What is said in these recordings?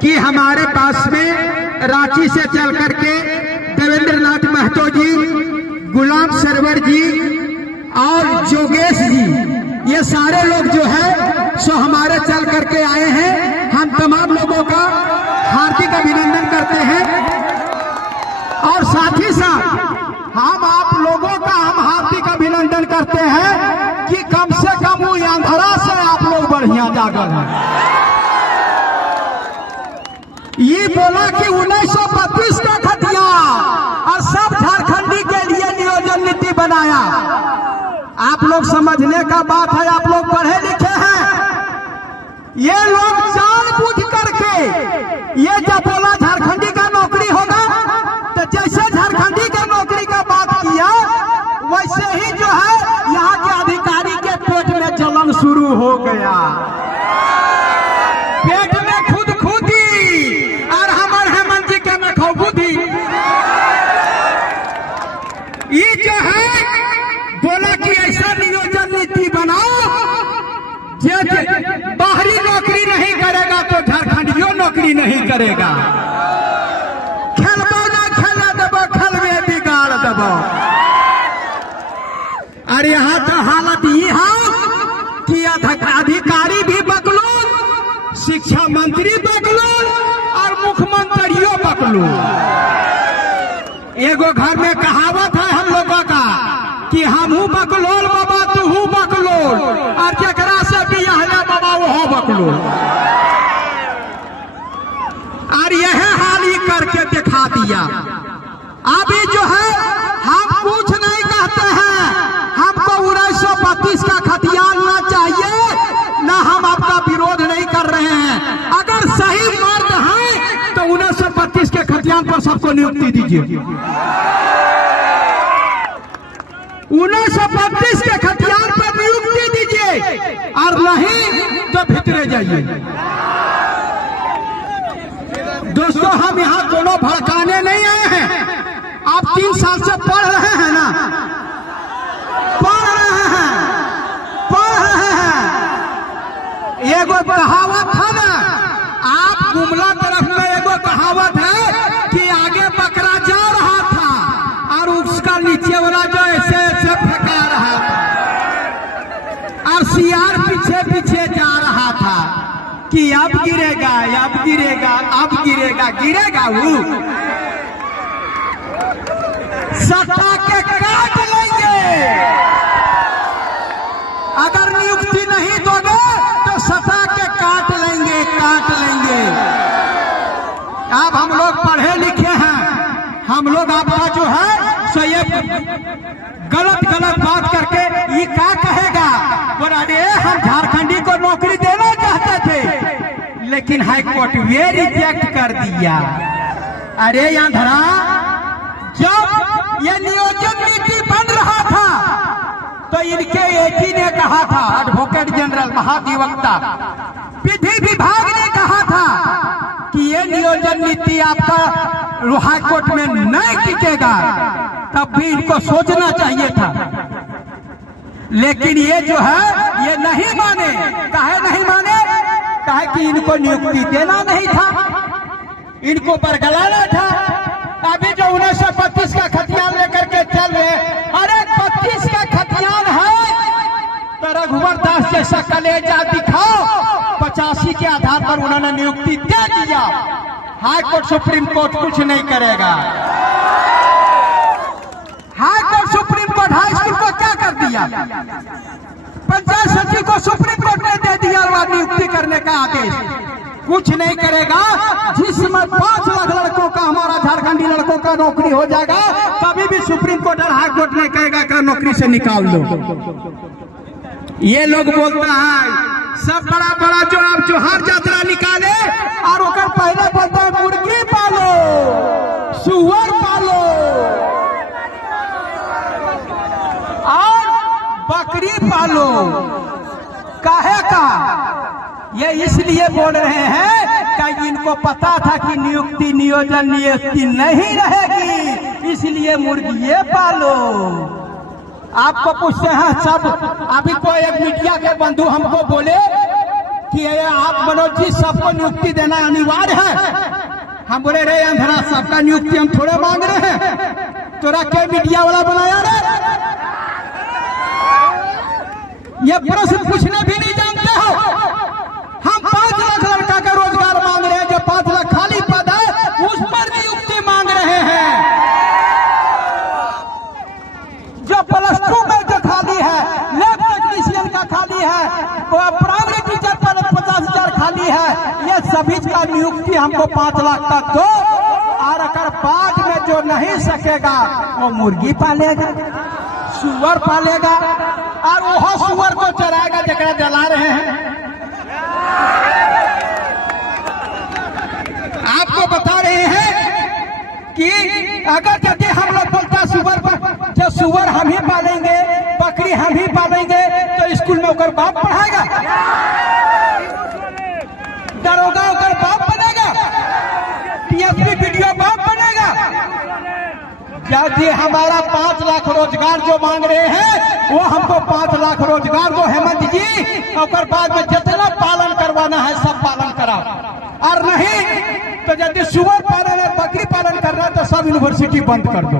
कि हमारे पास में रांची से चल करके देवेंद्र नाथ महतो जी, गुलाम सरवर जी और जोगेश जी, ये सारे लोग जो है सो हमारे चल करके आए हैं। हम तमाम लोगों का हार्दिक अभिनंदन करते हैं और साथ ही साथ हम आप लोगों का हम हार्दिक अभिनंदन करते हैं कि कम से कम वो अंधरा से आप लोग बढ़िया जागर हैं। ये बोला कि 1932 का खतिया और सब झारखंडी के लिए नियोजन नीति बनाया। आप लोग समझने का बात है, आप लोग पढ़े लिखे हैं। ये लोग जानबूझ करके ये जब बोला झारखंडी का नौकरी होगा तो जैसे झारखंडी का नौकरी का बात किया वैसे ही जो है यहाँ के अधिकारी के पेट में जलन शुरू हो गया। पेट में खुदी और हमारे हेमंत जी के में खौबुदी। ये जो है बोला कि ऐसा नियोजन नीति बनाओ जो बाहरी नौकरी नहीं करेगा तो झारखंडियों नौकरी नहीं करेगा। खेलबो ना खेला देबो, खेल में बिगाड़ देबो। और यहाँ तो हालत ये है कि अधिकारी भी बकलोल, शिक्षा मंत्री बकलोल और मुख्यमंत्रियों बकलोल। एगो घर में कहावत है हम लोगों का कि हमहू बकलोल बाबा तू बकलोल, और जकरा से बियाह है बाबा वो बकलोल। और यह हाल ही करके दिखा दिया। अभी जो है हम कुछ नहीं कहते हैं, हमको 1932 का खतियान ना चाहिए, ना हम आपका विरोध नहीं कर रहे हैं। अगर सही मर्द हैं तो 1932 के खतियान पर सबको नियुक्ति दीजिए। 1932 के खतियान पर नियुक्ति दीजिए और नहीं तो भितरे जाइए। दोस्तों, हम यहाँ दोनों भड़काने नहीं आए हैं। आप 3 साल से पढ़ रहे हैं ना, पढ़ रहे हैं। एगो कहावत है ना, आप गुमला तरफ में एगो कहावत है कि आगे बकरा जा रहा था और उसका नीचे वाला जो ऐसे ऐसे फेंका रहा था और सियार पीछे पीछे जा रहा था कि अब गिरेगा, अब गिरेगा, अब गिरेगा, गिरेगा वो सटा के काट लेंगे। अगर नियुक्ति नहीं दोगे तो सटा के काट लेंगे, काट लेंगे। अब हम लोग पढ़े लिखे हैं, हम लोग आपका जो है सो ये गलत गलत बात करके ये क्या कहेगा, बोला अरे हम झारखंडी को नौकरी देना चाहते थे लेकिन हाई कोर्ट ये रिजेक्ट कर दिया। अरे यहाँ धरा, जब ये नियोजन नीति बन रहा था तो इनके एक ही ने कहा था, एडवोकेट जनरल महाधिवक्ता विधि विभाग ने कहा था कि ये नियोजन नीति आपका हाई कोर्ट में नहीं टिकेगा, तब भी इनको सोचना चाहिए था। लेकिन ये जो है ये नहीं माने। काहे नहीं माने? काहे कि इनको नियुक्ति देना नहीं था, इनको बरगलाना था। अभी जो 1932 का खतियान लेकर के चल रहे, अरे 32 का खतियान है तो रघुवर दास जैसा कलेजा दिखाओ। 85 के आधार पर उन्होंने नियुक्ति दे दिया। हाई कोर्ट सुप्रीम कोर्ट कुछ नहीं करेगा। High court supreme court high school को क्या कर दिया? पंचायत सचिव को सुप्रीम कोर्ट ने दे दिया नियुक्ति करने का आदेश। कुछ नहीं करेगा। जिसमें 5 लाख लड़कों का, हमारा झारखंडी लड़कों का नौकरी हो जाएगा, कभी भी सुप्रीम कोर्ट और हाई कोर्ट नहीं कहेगा कि नौकरी से निकाल दो। ये लोग बोलता है सब बड़ा बड़ा जो आप जोहार यात्रा निकाले और ओकर पहले बोलता है मुर्गी पालो, सुअर पालो और बकरी पालो। काहे का? ये इसलिए बोल रहे हैं कि इनको पता था कि नियुक्ति नियोजन नियुक्ति नहीं रहेगी, इसलिए मुर्गिए पालो। आपको पूछते हैं सब, अभी कोई एक मीडिया के बंधु हमको बोले कि ये आप मनोज जी सबको नियुक्ति देना अनिवार्य है। हम बोले रे अंधरा, सबका नियुक्ति हम थोड़े मांग रहे हैं, तोरा क्या मीडिया वाला बनाया रे? ये प्रश्न पूछने भी नहीं जानते हो। हम 5 लाख लड़का का रोजगार मांग रहे हैं, जो 5 लाख खाली पद है उस पर नियुक्ति मांग रहे हैं। जो +2 में जो खाली है, लैब टेक्नीशियन का खाली है, प्राइमरी टीचर पर 50,000 खाली है, ये सभी का नियुक्ति हमको 5 लाख तक दो। और अगर बाद में जो नहीं सकेगा वो मुर्गी पालेगा, सुअर पालेगा, और वो सुअर को चराएगा जकरा जला रहे हैं। आपको बता रहे हैं कि अगर यदि हम लोग बोलता सुअर पर, जो सुअर हम ही पालेंगे, बकरी हम ही पालेंगे, तो स्कूल में होकर बाप पढ़ाएगा, दरोगा होकर बाप बनेगा, टीएसपी वीडियो बाप बनेगा। यदि हमारा 5 लाख रोजगार जो मांग रहे हैं, वो हमको 5 लाख रोजगार दो हेमंत जी, और बाद में जितना पालन करवाना है सब पालन करा। और नहीं तो यदि सुअर पालन है, बकरी पालन करना है, तो सब यूनिवर्सिटी बंद कर दो,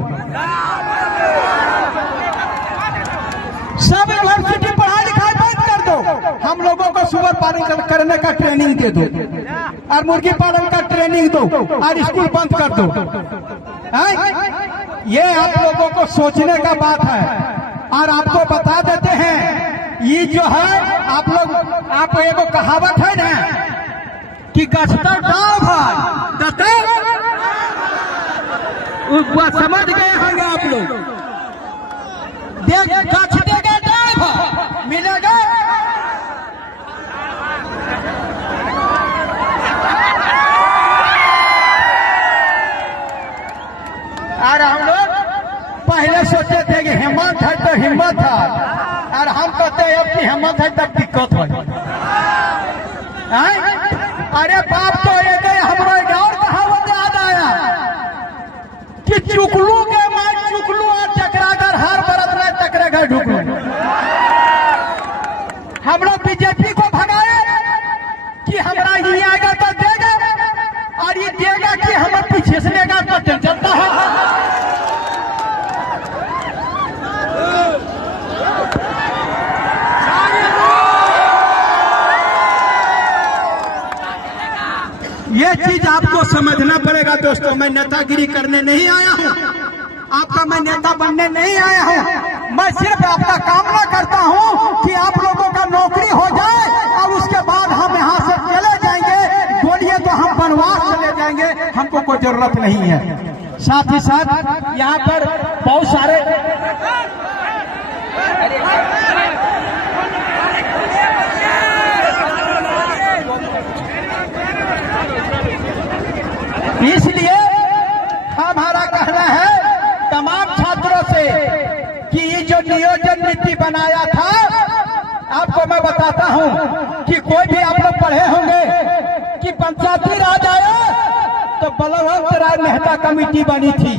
सब यूनिवर्सिटी पढ़ाई लिखाई बंद कर दो। हम लोगों को सुअर पालन करने का ट्रेनिंग दे दो, और मुर्गी पालन का ट्रेनिंग दो, और स्कूल बंद कर दो। ये आप लोगों को सोचने का बात है। और आपको बता देते हैं, ये जो है आप लोग, आप एगो कहावत है ना कि गछता डाव है, समझ गए होंगे आप लोग। गछ देगा डाव मिलेगा। और हम लोग पहले सोचते थे कि हिम्मत है तो हिम्मत है, और हम कहते हैं अब की हिम्मत है तब दिक्कत है। अरे बाप, तो एक हमारे गाँव कहावत याद आया कि चुकलू के मार चुकलू, और चक्रागर हार बरत रहे टकरे गए ढुकलू। हम लोग बीजेपी को भगाए कि हमारा ये आएगा तो देगा, और ये देगा कि हमें पीछे से लेगा तो चलता है। ये चीज आपको समझना पड़ेगा दोस्तों। मैं नेतागिरी करने नहीं आया हूँ, आपका मैं नेता बनने नहीं आया हूँ। मैं सिर्फ आपका कामना करता हूँ कि आप लोगों का नौकरी हो जाए, और उसके बाद हम यहाँ से चले जाएंगे। बोलिए तो हम वनवास चले जाएंगे, हमको कोई जरूरत नहीं है। साथ ही साथ यहाँ पर बहुत सारे इसलिए हमारा कहना है तमाम छात्रों से कि ये जो नियोजन नीति बनाया था, आपको मैं बताता हूं कि कोई भी आप लोग पढ़े होंगे कि पंचायती राज आया तो बलवंत राय मेहता कमेटी बनी थी,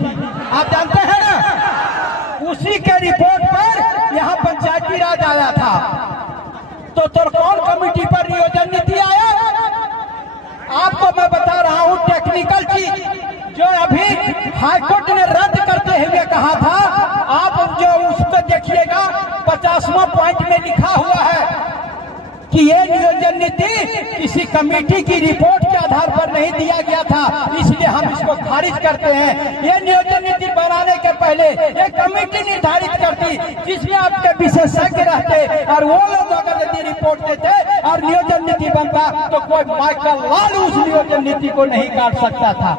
आप जानते हैं ना। उसी के रिपोर्ट पर यहाँ पंचायती राज आया था। तो कौन कमेटी पर नियोजन नीति आया? आपको मैं बता रहा हूं टेक्निकल चीज जो अभी हाईकोर्ट ने रद्द करते हुए कहा था। आप जो उसको देखिएगा 50वां पॉइंट में लिखा हुआ है कि ये नियोजन नीति किसी कमेटी की रिपोर्ट के आधार पर नहीं दिया गया था, इसलिए हम इसको खारिज करते हैं। ये नियोजन नीति बनाने के पहले एक कमेटी निर्धारित करती जिसमें आपके विशेषज्ञ रहते, और वो लोग अगर यदि रिपोर्ट देते और नियोजन नीति बनता तो कोई माइकल लाल उस नियोजन नीति को नहीं काट सकता था।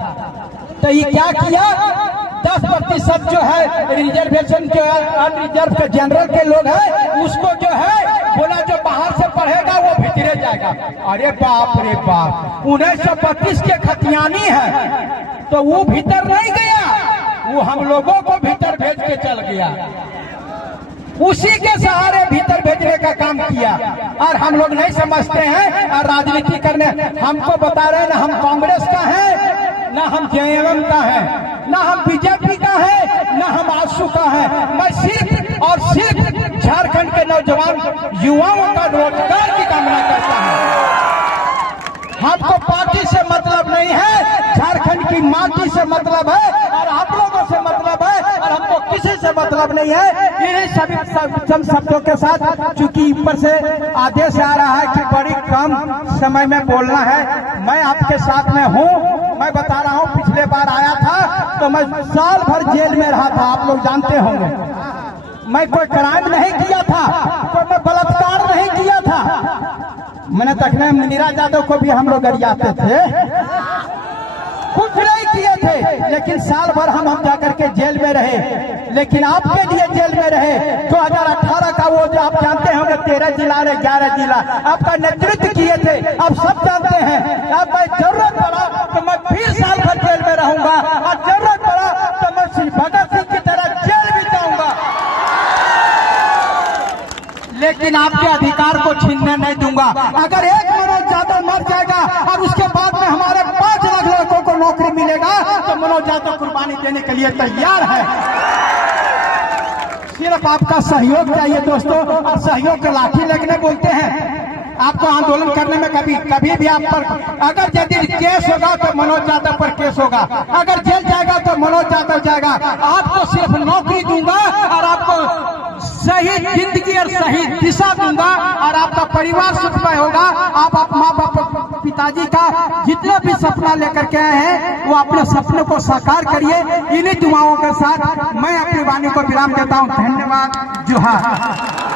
तो ये क्या किया, 10% जो है रिजर्वेशन जो है अनरिजर्व के जनरल के लोग हैं उसको जो है बोला जो बाहर से पढ़ेगा वो भीतरे जाएगा। अरे बाप रे बाप, 1932 के खतियानी है तो वो भीतर नहीं गया, वो हम लोगों को भीतर भेज के चल गया। उसी के सहारे भीतर भेजने का काम किया। और हम लोग नहीं समझते हैं और राजनीति करने हमको बता रहे हैं ना हम कांग्रेस का है, ना हम जेएमएम का है, ना हम बीजेपी का है, ना हम आजसू का है। मैं सिर्फ और सिर्फ झारखंड के नौजवान युवाओं का रोजगार की कामना करता है। हमको पार्टी से मतलब नहीं है, झारखंड की माटी से मतलब है और आप लोगों से मतलब है, और हमको किसी से मतलब नहीं है। इन्हीं सभी चंद शब्दों के साथ, चूंकि ऊपर से आदेश आ रहा है कि बड़ी कम समय में बोलना है, मैं आपके साथ में हूँ। मैं बता रहा हूँ, पिछले बार आया था तो मैं साल भर जेल में रहा था, आप लोग जानते होंगे। मैं कोई क्राइम नहीं किया था, कोई मैं बलात्कार नहीं किया था। मैंने तकने मीरा यादव को भी हम लोग गरियाते थे, कुछ नहीं किए थे, लेकिन साल भर हम जाकर के जेल में रहे। लेकिन आपके लिए जेल में रहे। 2018 का वो जो आप जानते होंगे 13 जिला और 11 जिला आपका नेतृत्व किए थे, आप सब जानते हैं। अब मैं जरूरत पड़ा तो मैं फिर साल भर जेल में रहूंगा, और जरूरत पड़ा तो मैं श्री भगत सिंह की तरह जेल भी जाऊंगा, लेकिन आपके अधिकार को छीनने नहीं दूंगा। अगर एक मनोज यादव मर जाएगा और उसके बाद में हमारे 5 लाख लड़कों को नौकरी मिलेगा तो मनोज यादव कुर्बानी देने के लिए तैयार है। सिर्फ आपका सहयोग चाहिए दोस्तों, और सहयोग के लाठी लगने बोलते हैं। आपको आंदोलन करने में कभी भी आप पर अगर यदि केस होगा तो मनोज यादव पर केस होगा, अगर जेल जाएगा तो मनोज यादव जाएगा। आपको सिर्फ नौकरी दूंगा और आपको सही जिंदगी और सही दिशा दूंगा, और आपका परिवार सुखमय होगा। आप माँ बाप पिताजी का जितना भी सपना लेकर के आए हैं वो अपने सपने को साकार करिए। इन्हीं दुआओं के साथ मैं अपनी वाणी को विराम देता हूँ। धन्यवाद। जोहार।